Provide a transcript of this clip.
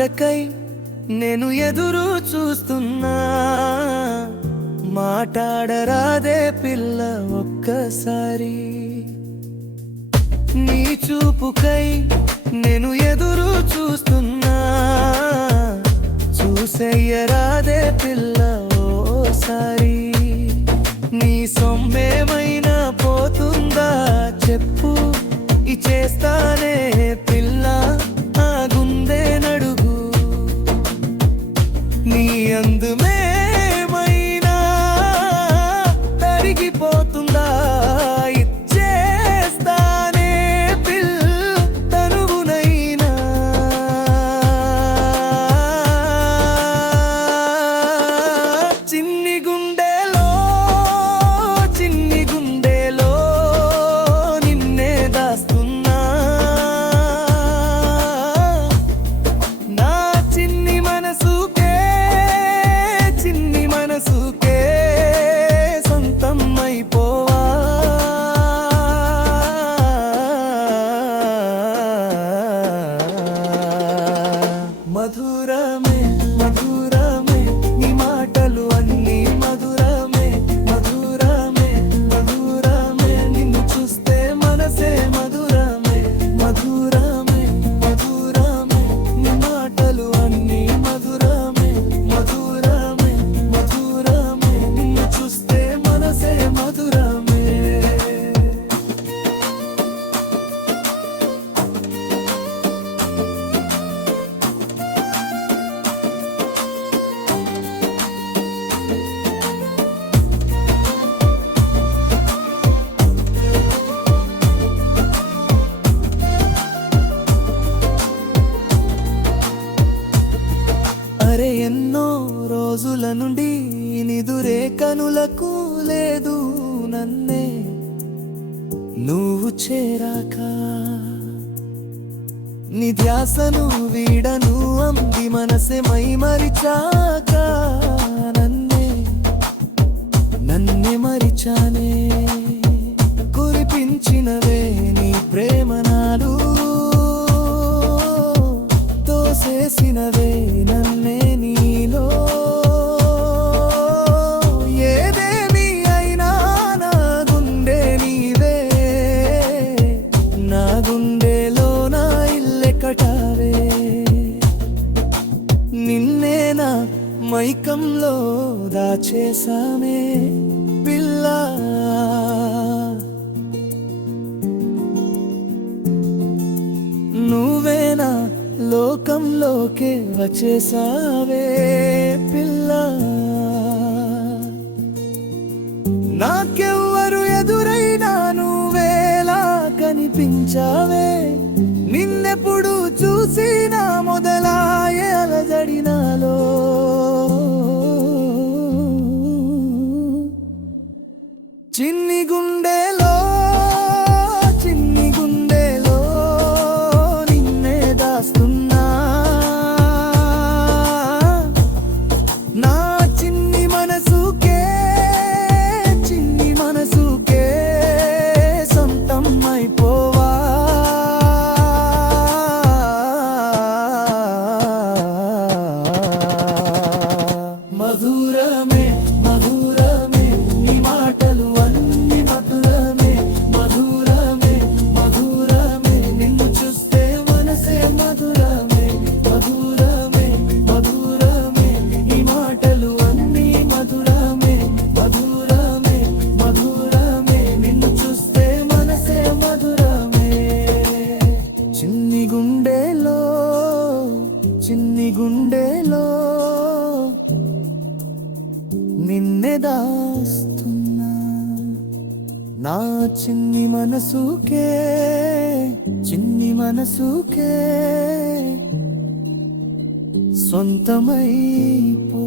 మాటకై నేను ఎదురు చూస్తున్నా, మాట్లాడరాదే పిల్ల ఒక్కసారి. నీ చూపుకై నేను ఎదురు చూస్తున్నా, చూసేయరాదే పిల్ల ఓసారి. నీ సొమ్మేమైనా పోతుందా చెప్పు, ఇచ్చేస్తానే పిల్ల ఆ గుండె నడుగు. నీ అందుమేమైనా తరిగిపోతుందా, ఇచ్చేస్తానే పిల్ల తనువునైనా. చిన్ని గుండెలో చిన్ని గుండెలో నిన్నే దాస్తున్నా, నా చిన్ని మనసుకే చిన్ని మనసుకే సొంతం అయిపోవా. మధురమే మధురమే నీ మాటలు అన్నీ మధురమే, మధురమే మధురమే నిన్ను చూస్తే మనసే మధురమే, మధురమే మధురమే నీ మాటలు అన్నీ మధురమే, మధురమే మధురమే నిన్ను చూస్తే మనసే మధురమే. అరే ఎన్నో రోజుల నుండి నిదురే కనులకు లేదు, నన్నే నువ్వు చేరాక. నీ ధ్యాసను వీడను అంది మనసే మై మరిచాక, నన్నే నన్నే మరిచానే. కురిపించినవే నీ ప్రేమనాలు, తోసేసినవే నన్నే నీలో. ఏదేమి అయినా నా గుండె నీవే, నా గుండెలో నా ఇల్లె కటావే. నిన్నే నా మైకంలో దాచేసామే పిల్ల, నువ్వేనా లోకంలోకే వచ్చేసావే పిల్ల. నాకెవ్వరు ఎదురైనా నువ్వేలా కనిపించావే, నిన్నెప్పుడు చూసినా మొదలాయే అలజడి నాలో. చిన్ని గుండెలో చిన్ని గుండెలో నిన్నే దాస్తున్నా, నా చిన్ని మనసుకే చిన్ని మనసుకే సొంతం అయిపోవా. మధురమే మధురమే నీ మాటలు అన్నీ మధురమే, మధురమే మధురమే నిన్ను చూస్తే మనసే మధురమే, మధురమే మధురమే నీ మాటలు అన్నీ మధురమే, మధురమే మధురమే నిన్ను చూస్తే మనసే మధురమే. చిన్ని గుండెలో చిన్ని గుండెలో నిన్నే దాస్తున్నా, నా చిన్ని మనసుకే చిన్ని మనసుకే సొంతమైపో.